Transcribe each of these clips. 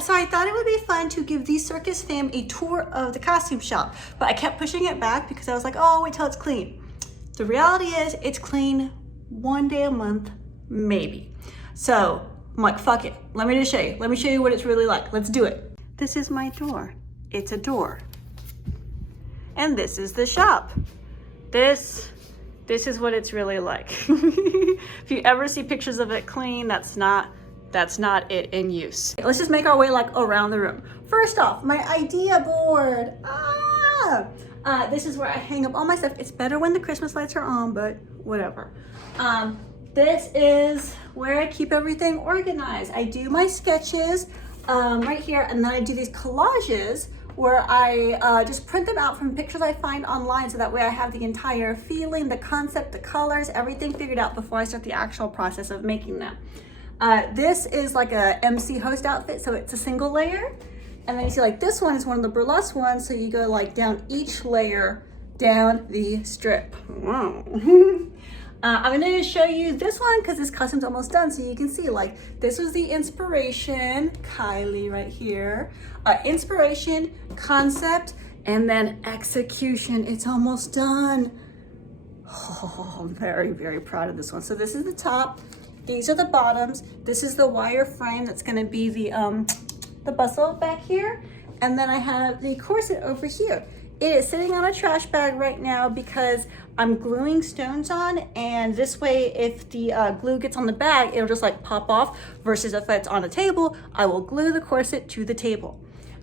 So I thought it would be fun to give the Circus fam a tour of the costume shop, but I kept pushing it back because I was like, oh, wait till it's clean. The reality is it's clean one day a month, maybe. So I'm like, fuck it. Let me just show you. Let me show you what it's really like. Let's do it. This is my door. It's a door. And this is the shop. This is what it's really like. If you ever see pictures of it clean, that's not it in use. Let's just make our way like around the room. First off, my idea board. This is where I hang up all my stuff. It's better when the Christmas lights are on, but whatever. This is where I keep everything organized. I do my sketches right here, and then I do these collages where I just print them out from pictures I find online, so that way I have the entire feeling, the concept, the colors, everything figured out before I start the actual process of making them. This is like a MC host outfit, so it's a single layer. And then you see like this one is one of the burlesque ones, so you go like down each layer down the strip. Wow. I'm gonna show you this one because this costume's almost done, so you can see like this was the inspiration, Kylie right here. Inspiration, concept, and then execution. It's almost done. Oh, I'm very, very proud of this one. So this is the top. These are the bottoms. This is the wire frame that's gonna be the bustle back here. And then I have the corset over here. It is sitting on a trash bag right now because I'm gluing stones on, and this way if the glue gets on the bag, it'll just like pop off, versus if it's on a table, I will glue the corset to the table.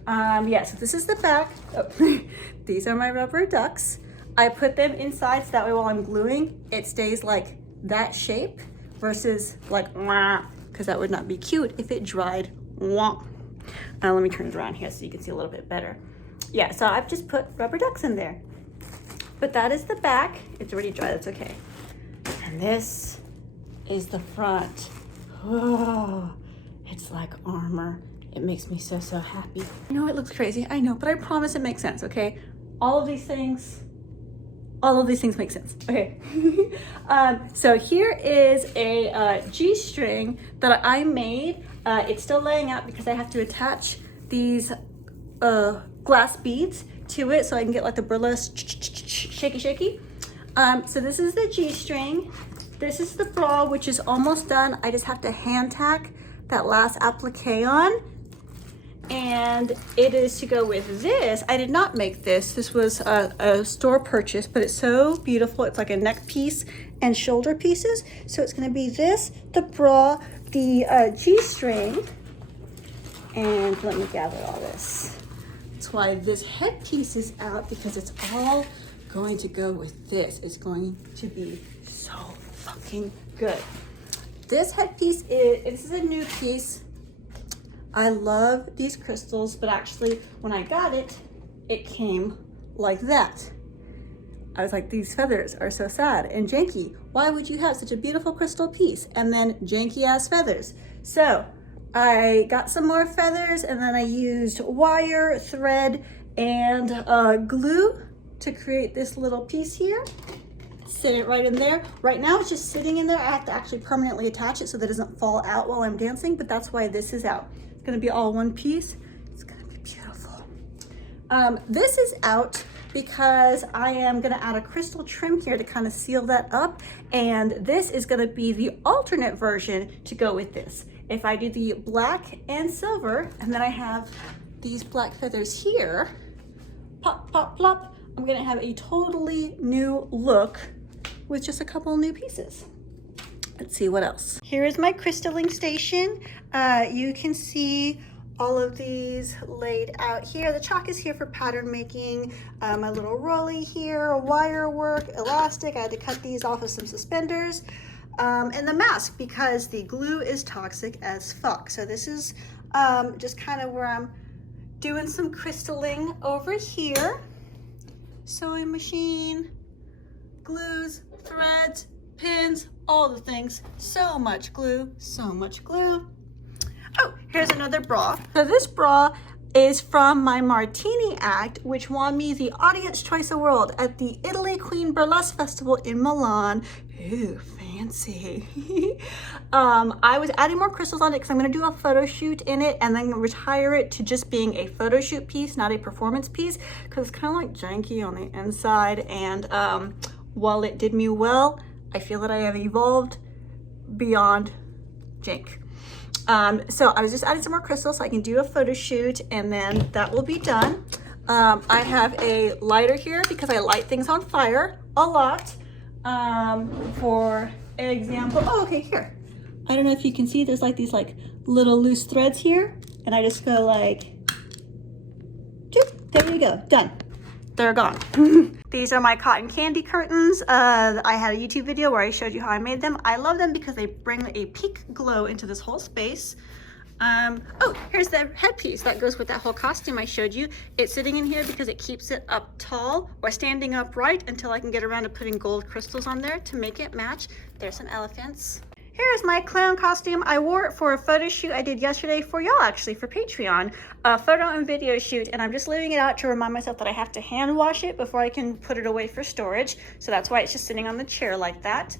Yeah, so this is the back. Oh, these are my rubber ducks. I put them inside so that way while I'm gluing, it stays like that shape versus like, because that would not be cute if it dried. Let me turn it around here so you can see a little bit better. Yeah, so I've just put rubber ducks in there. But that is the back. It's already dry, that's okay. And this is the front. Oh, it's like armor. It makes me so, so happy. I know it looks crazy, I know, but I promise it makes sense, okay? All of these things make sense, okay? So here is a G-string that I made. It's still laying out because I have to attach these glass beads to it so I can get like the burlesque shaky. So this is the G-string. This is the bra, which is almost done. I just have to hand tack that last applique on. And it is to go with this. I did not make this. This was a store purchase, but it's so beautiful. It's like a neck piece and shoulder pieces. So it's gonna be this, the bra, the G-string, and let me gather all this. That's why this headpiece is out, because it's all going to go with this. It's going to be so fucking good. This headpiece this is a new piece. I love these crystals, but actually when I got it, it came like that. I was like, these feathers are so sad and janky. Why would you have such a beautiful crystal piece and then janky ass feathers? So I got some more feathers, and then I used wire, thread, and glue to create this little piece here. Sit it right in there. Right now it's just sitting in there. I have to actually permanently attach it so that it doesn't fall out while I'm dancing, but that's why this is out. It's gonna be all one piece. It's gonna be beautiful. This is out because I am gonna add a crystal trim here to kind of seal that up, and this is gonna be the alternate version to go with this. If I do the black and silver, and then I have these black feathers here, pop, pop, plop, I'm gonna have a totally new look with just a couple new pieces. Let's see what else. Here is my Crystalline Station. You can see all of these laid out here. The chalk is here for pattern making. My little rolly here, wire work, elastic. I had to cut these off of some suspenders. And the mask, because the glue is toxic as fuck. So this is just kind of where I'm doing some crystalling over here. Sewing machine, glues, threads, pins, all the things. So much glue, so much glue. Oh, here's another bra. So this bra is from my Martini act, which won me the Audience Choice Award at the Italy Queen Burlesque Festival in Milan. Ooh, fancy. fancy. I was adding more crystals on it because I'm going to do a photo shoot in it and then retire it to just being a photo shoot piece, not a performance piece, because it's kind of like janky on the inside. And while it did me well, I feel that I have evolved beyond jank. So I was just adding some more crystals so I can do a photo shoot, and then that will be done. I have a lighter here because I light things on fire a lot. For example, oh, okay, here. I don't know if you can see, there's like these like little loose threads here, and I just go like, doop, there you go, done. They're gone. These are my cotton candy curtains. I had a YouTube video where I showed you how I made them. I love them because they bring a peak glow into this whole space. Oh, here's the headpiece that goes with that whole costume I showed you. It's sitting in here because it keeps it up tall or standing upright until I can get around to putting gold crystals on there to make it match. There's some elephants. Here's my clown costume. I wore it for a photo shoot I did yesterday for y'all, actually, for Patreon. A photo and video shoot, and I'm just leaving it out to remind myself that I have to hand wash it before I can put it away for storage. So that's why it's just sitting on the chair like that.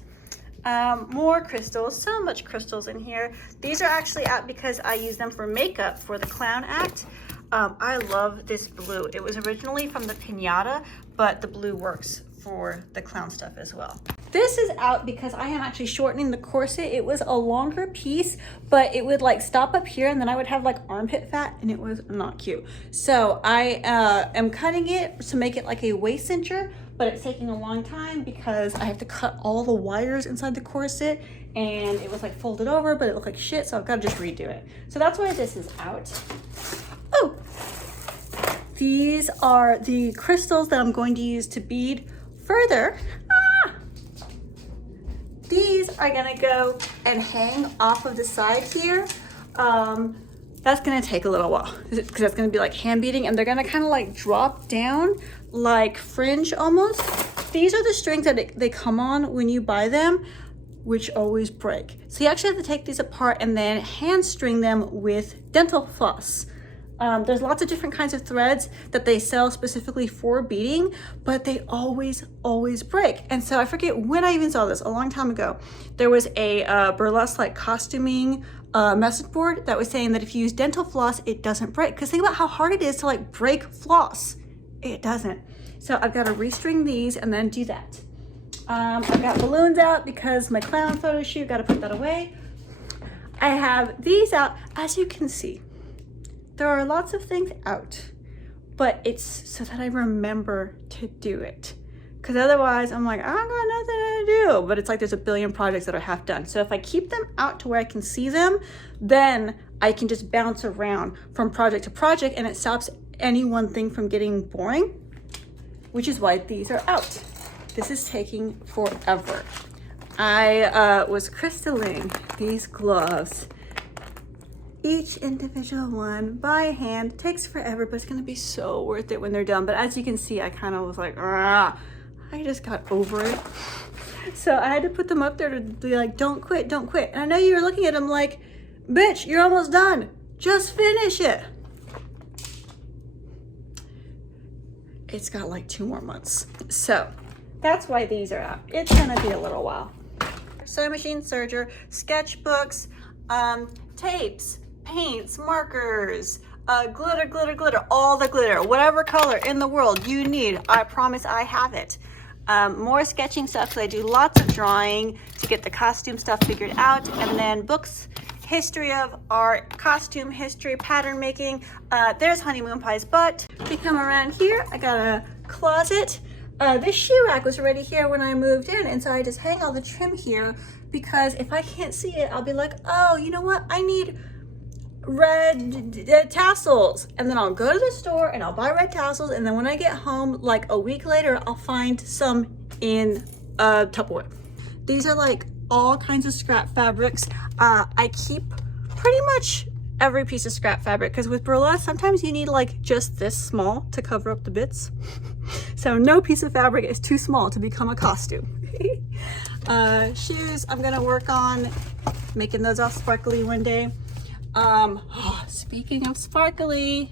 More crystals, so much crystals in here. These are actually out because I use them for makeup for the clown act. I love this blue. It was originally from the piñata, but the blue works for the clown stuff as well. This is out because I am actually shortening the corset. It was a longer piece, but it would like stop up here and then I would have like armpit fat and it was not cute. So I am cutting it to make it like a waist cincher, but it's taking a long time because I have to cut all the wires inside the corset and it was like folded over, but it looked like shit, so I've got to just redo it. So that's why this is out. Oh, these are the crystals that I'm going to use to bead further. These are gonna go and hang off of the side here. That's gonna take a little while because that's gonna be like hand beading, and they're gonna kind of like drop down like fringe almost. These are the strings that they come on when you buy them, which always break. So you actually have to take these apart and then hand string them with dental floss. There's lots of different kinds of threads that they sell specifically for beading, but they always break. And so I forget when I even saw this, a long time ago. There was a burlesque like costuming message board that was saying that if you use dental floss, it doesn't break. Because think about how hard it is to like break floss. It doesn't. So I've got to restring these and then do that. I've got balloons out because my clown photo shoot, got to put that away. I have these out, as you can see. There are lots of things out, but it's so that I remember to do it. Because otherwise I'm like, I got nothing to do. But it's like there's a billion projects that are half done. So if I keep them out to where I can see them, then I can just bounce around from project to project and it stops any one thing from getting boring, which is why these are out. This is taking forever. I was crystalling these gloves. Each individual one by hand takes forever, but it's gonna be so worth it when they're done. But as you can see, I kind of was like, I just got over it. So I had to put them up there to be like, don't quit, don't quit. And I know you were looking at them like, bitch, you're almost done. Just finish it. It's got like 2 more months. So that's why these are out. It's gonna be a little while. Sewing machine, serger, sketchbooks, tapes, paints, markers, glitter, all the glitter, whatever color in the world you need, I promise I have it. More sketching stuff, so I do lots of drawing to get the costume stuff figured out, and then books, history of art, costume history, pattern making. There's Honeymoon Pie's butt. We come around here, I got a closet. This shoe rack was already here when I moved in, and so I just hang all the trim here because if I can't see it, I'll be like, oh, you know what? I need red tassels, and then I'll go to the store and I'll buy red tassels, and then when I get home like a week later, I'll find some in Tupperware. These are like all kinds of scrap fabrics. I keep pretty much every piece of scrap fabric because with burlesque, sometimes you need like just this small to cover up the bits. So no piece of fabric is too small to become a costume. Shoes, I'm gonna work on making those all sparkly one day. Speaking of sparkly,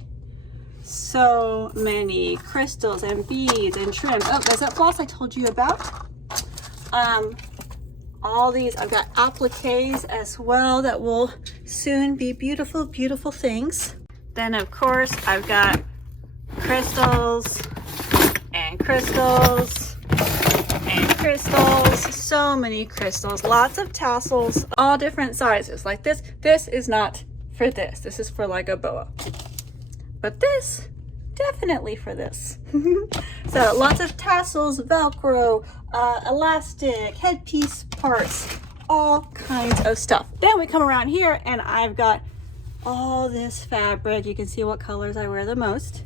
so many crystals and beads and trims. Oh, there's that floss I told you about. all these. I've got appliques as well that will soon be beautiful, beautiful things. Then of course I've got crystals and crystals and crystals. So many crystals, lots of tassels, all different sizes. Like this is not for this. This is for like a boa. But this, definitely for this. So lots of tassels, Velcro, elastic, headpiece parts, all kinds of stuff. Then we come around here and I've got all this fabric. You can see what colors I wear the most.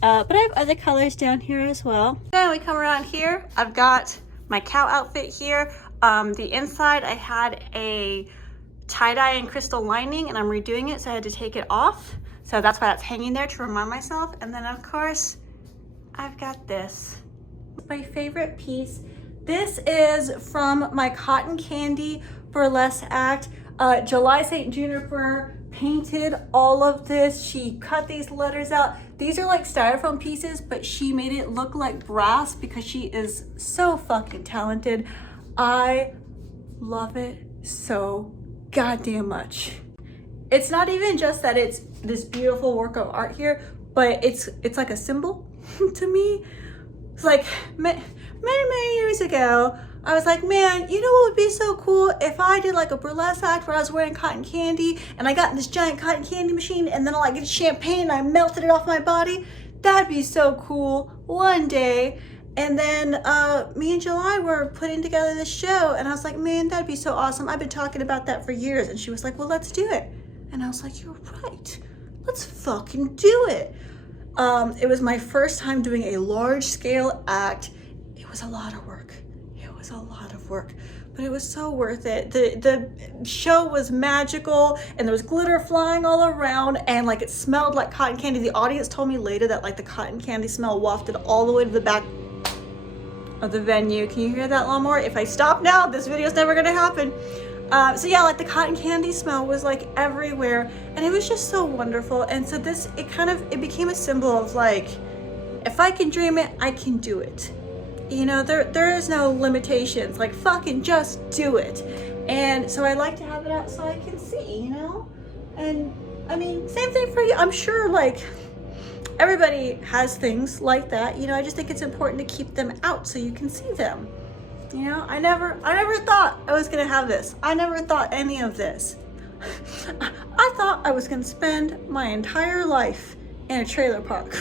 But I have other colors down here as well. Then we come around here. I've got my cow outfit here. The inside I had a tie-dye and crystal lining and I'm redoing it, so I had to take it off. So that's why that's hanging there, to remind myself. And then of course, I've got this. My favorite piece. This is from my cotton candy burlesque act. July St. Juniper painted all of this. She cut these letters out. These are like styrofoam pieces, but she made it look like brass because she is so fucking talented. I love it so goddamn much. It's not even just that it's this beautiful work of art here, but it's like a symbol to me. It's like many years ago, I was like, man, you know what would be so cool if I did like a burlesque act where I was wearing cotton candy and I got in this giant cotton candy machine and then I like get champagne and I melted it off my body. That'd be so cool one day. And then me and July were putting together this show and I was like, man, that'd be so awesome. I've been talking about that for years. And she was like, well, let's do it. And I was like, you're right. Let's fucking do it. It was my first time doing a large scale act. It was a lot of work. It was a lot of work, but it was so worth it. The show was magical and there was glitter flying all around and like it smelled like cotton candy. The audience told me later that like the cotton candy smell wafted all the way to the back of the venue. Can you hear that lawnmower? If I stop now, this video is never gonna happen. So yeah, like the cotton candy smell was like everywhere and it was just so wonderful. And so this, it became a symbol of like, if I can dream it, I can do it. You know, there is no limitations, like fucking just do it. And so I like to have it out so I can see, you know? And I mean, same thing for you. I'm sure like everybody has things like that, you know. I just think it's important to keep them out so you can see them. You know, I never thought I was gonna have this. I never thought any of this. I thought I was gonna spend my entire life in a trailer park.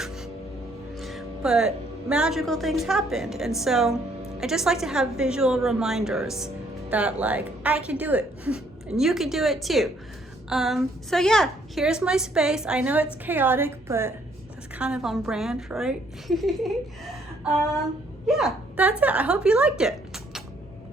But magical things happened. And so I just like to have visual reminders that like, I can do it and you can do it too. So yeah, here's my space. I know it's chaotic, but that's kind of on brand, right? Yeah, that's it. I hope you liked it.